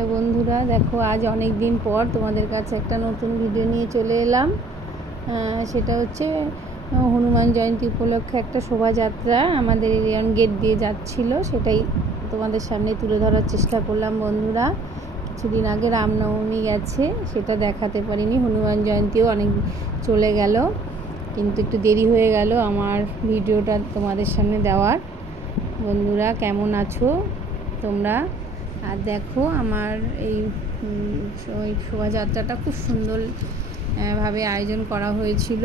Hello বন্ধুরা, দেখো আজ অনেক দিন পর তোমাদের কাছে একটা নতুন ভিডিও নিয়ে চলে এলাম। সেটা হচ্ছে হনুমান জয়ন্তী উপলক্ষে একটা শোভাযাত্রা আমাদের এরিয়ন গেট দিয়ে যাচ্ছিল, সেটাই তোমাদের সামনে তুলে ধরার চেষ্টা করলাম বন্ধুরা। কিছুদিন আগে রামনবমী গেছে, সেটা দেখাতে পারিনি। হনুমান জয়ন্তীও অনেক চলে গেল, কিন্তু একটু দেরি হয়ে গেল আমার ভিডিওটা তোমাদের সামনে দেওয়ার। বন্ধুরা কেমন আছো তোমরা? আর দেখো আমার এই শোভাযাত্রাটা খুব সুন্দর ভাবে আয়োজন করা হয়েছিল,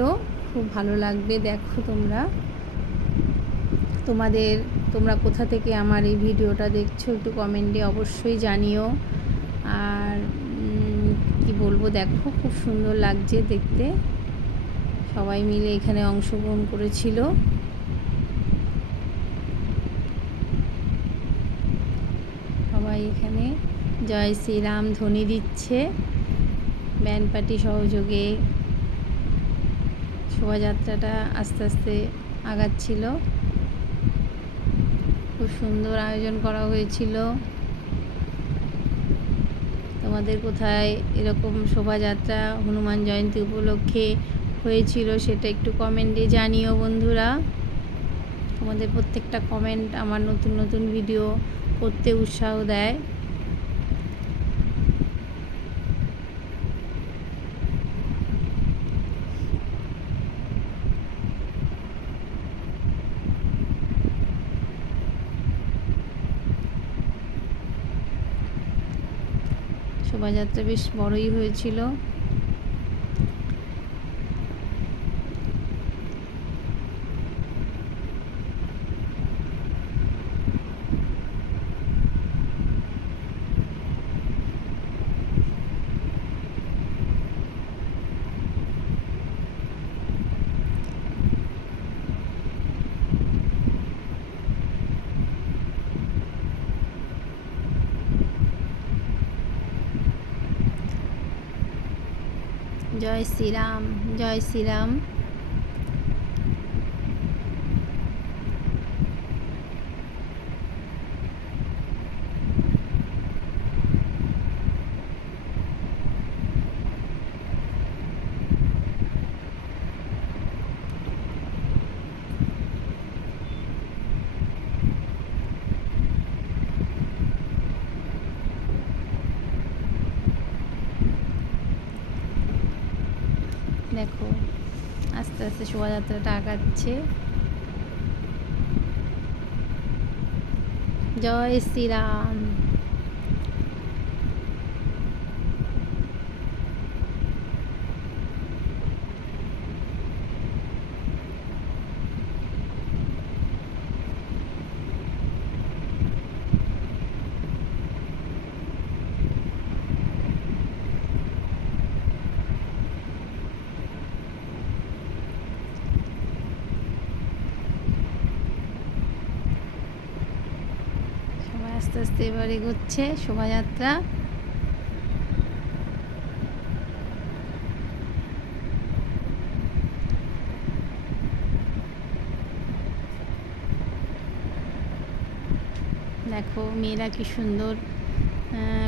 খুব ভালো লাগবে। দেখো তোমরা কোথা থেকে আমার এই ভিডিওটা দেখছো একটু কমেন্টে অবশ্যই জানিও। আর কি বলবো, দেখো খুব সুন্দর লাগছে দেখতে। সবাই মিলে এখানে অংশগ্রহণ করেছিল। সবাই এখানে জয় শ্রীরাম ধ্বনি দিচ্ছে, ব্যান্ড পার্টি সহযোগে শোভাযাত্রাটা আস্তে আস্তে আগাচ্ছিল। খুব সুন্দর আয়োজন করা হয়েছিল। তোমাদের কোথায় এরকম শোভাযাত্রা হনুমান জয়ন্তী উপলক্ষে হয়েছিল সেটা একটু কমেন্টে জানিও বন্ধুরা। তোমাদের প্রত্যেকটা কমেন্ট আমার নতুন নতুন ভিডিও করতে উৎসাহ দেয়। শোভাযাত্রা বেশ বড়ই হয়েছিল। জয় শ্রীরাম, জয় শ্রীরাম। দেখো আস্তে আস্তে শোভাযাত্রাটা আগাচ্ছে। জয় শ্রীরাম। আস্তে আস্তে এবার এগোচ্ছে শোভাযাত্রা। দেখো মেয়েরা কি সুন্দর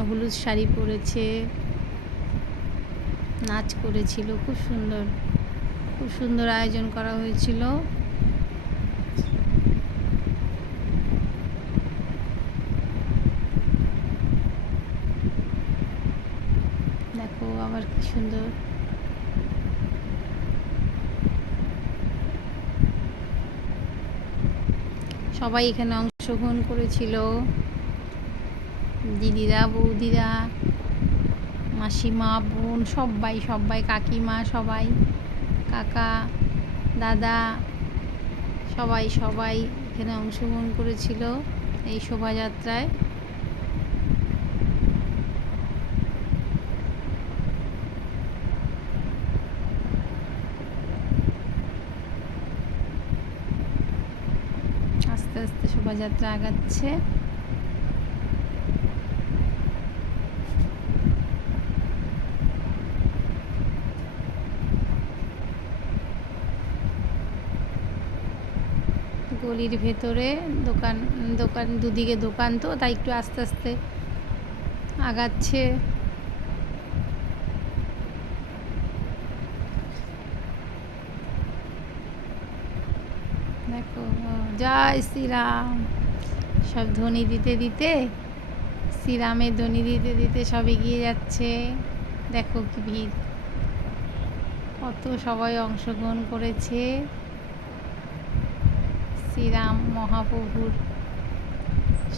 হলুদ শাড়ি পরেছে, নাচ করেছিল। খুব সুন্দর আয়োজন করা হয়েছিল। দেখো আবার কি সুন্দর। সবাই এখানে অংশগ্রহণ করেছিল, দিদিরা, বৌদিরা, মাসিমা, বোন, সবাই কাকিমা, সবাই কাকা, দাদা, সবাই এখানে অংশগ্রহণ করেছিল এই শোভাযাত্রায়। আস্তে আস্তে শোভাযাত্রা আগাচ্ছে। গলির ভেতরে দোকান দুদিকে দোকান, তো তাই একটু আস্তে আস্তে আগাচ্ছে। দেখো, জয় শ্রীরাম, সব ধ্বনি দিতে দিতে, শ্রীরামের ধ্বনি দিতে দিতে সব এগিয়ে যাচ্ছে। দেখো কি ভিড়, কত সবাই অংশগ্রহণ করেছে শ্রীরাম মহাপ্রভুর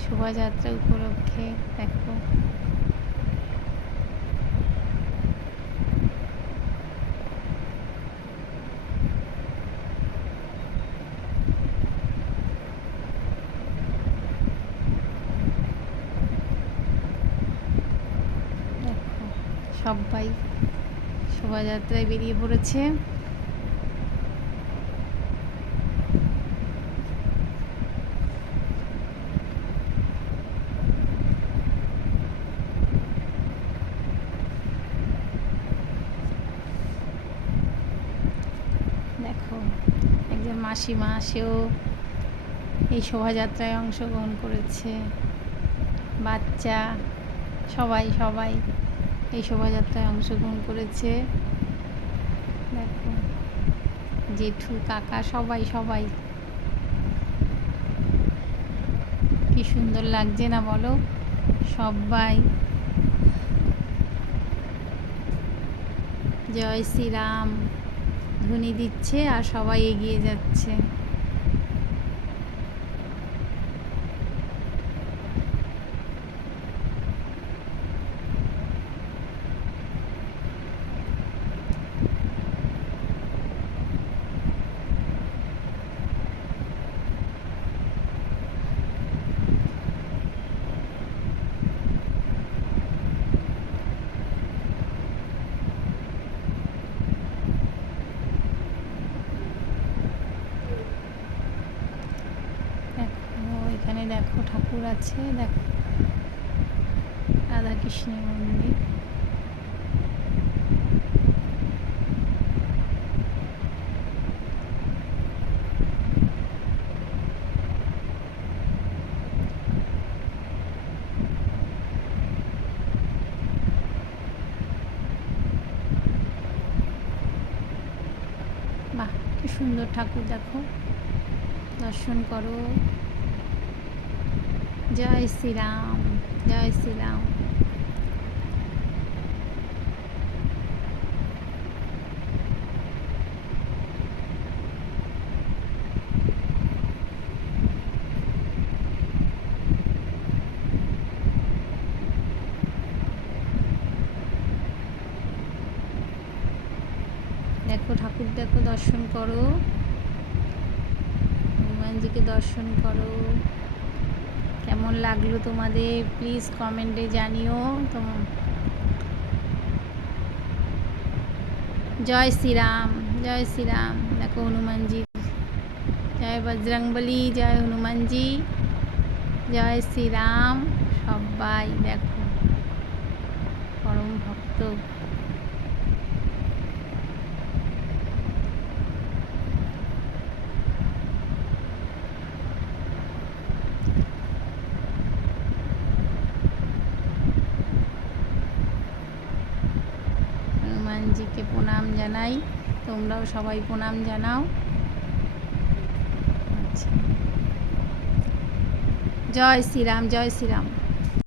শোভাযাত্রা উপলক্ষে। দেখো, সবাই শোভাযাত্রায় বেরিয়ে পড়েছে। দেখো, একজন মাসিমা, সেও এই শোভাযাত্রায় অংশগ্রহণ করেছে। বাচ্চা সবাই সবাই এই শোভাযাত্রায় অংশগ্রহণ করেছে। দেখো, জেঠু, কাকা, সবাই সবাই, কি সুন্দর লাগছে না বলো? সবাই জয় শ্রীরাম ধ্বনি দিচ্ছে আর সবাই এগিয়ে যাচ্ছে। এখানে দেখো ঠাকুর আছে, দেখো রাধাকৃষ্ণের মন্দির। বাহ, কি সুন্দর ঠাকুর, দেখো, দর্শন করো। জয় শ্রীরাম, জয় শ্রীরাম। দেখো ঠাকুর, দেখো, দর্শন করো, হনুমানজিকে দর্শন করো। কেমন লাগলো তোমাদের প্লিজ কমেন্টে জানিও। জয় শ্রীরাম, জয় শ্রীরাম। দেখো হনুমানজি, জয় বজরংবলী, জয় হনুমানজি, জয় শ্রীরাম। সবাই দেখো, পরম ভক্ত। হনুমানজিকে প্রণাম জানাই, তোমরাও সবাই প্রণাম জানাও। আচ্ছা, জয় শ্রীরাম, জয় শ্রীরাম।